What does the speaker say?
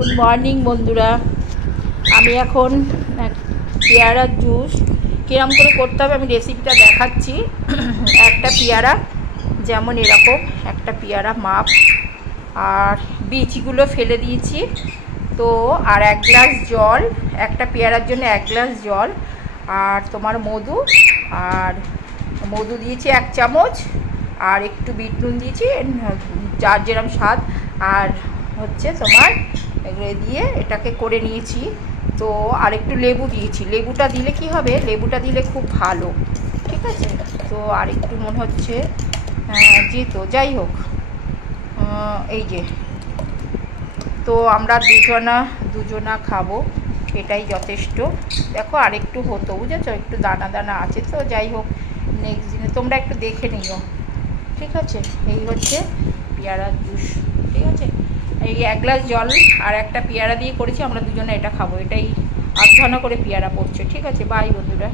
Good morning বন্ধুরা। আমি এখন পেয়ারার জুস কিরম করে করতে হবে আমি রেসিপিটা দেখাচ্ছি। একটা পেয়ারা যেমন এরকম একটা পেয়ারা মাপ, আর বীজগুলো ফেলে দিয়েছি। তো আর 1 গ্লাস জল, একটা পেয়ারার জন্য 1 গ্লাস জল, আর তোমার মধু দিয়েছি 1 চামচ, আর একটু বিট নুন দিয়েছি যার যেরকম স্বাদ, আর হচ্ছে তোমার এগুলো দিয়ে এটাকে করে নিয়েছি। তো আর একটু লেবু দিয়েছি, লেবুটা দিলে কি হবে, লেবুটা দিলে খুব ভালো, ঠিক আছে। তো আর একটু মনে হচ্ছে তো যাই হোক, এই যে তো আমরা দুজনা খাবো, এটাই যথেষ্ট। দেখো আর একটু হতো, বুঝেছো, একটু দানা দানা আছে। তো যাই হোক, নেক্সট দিনে তোমরা একটু দেখে নিও, ঠিক আছে। এই হচ্ছে পেয়ারার জুস, ঠিক আছে। এই 1 গ্লাস জল আর একটা পেয়ারা দিয়ে করেছি, আমরা দুজনে এটা খাবো। এটাই 8 করে পেয়ারা পড়ছে, ঠিক আছে। বাই বন্ধুরা।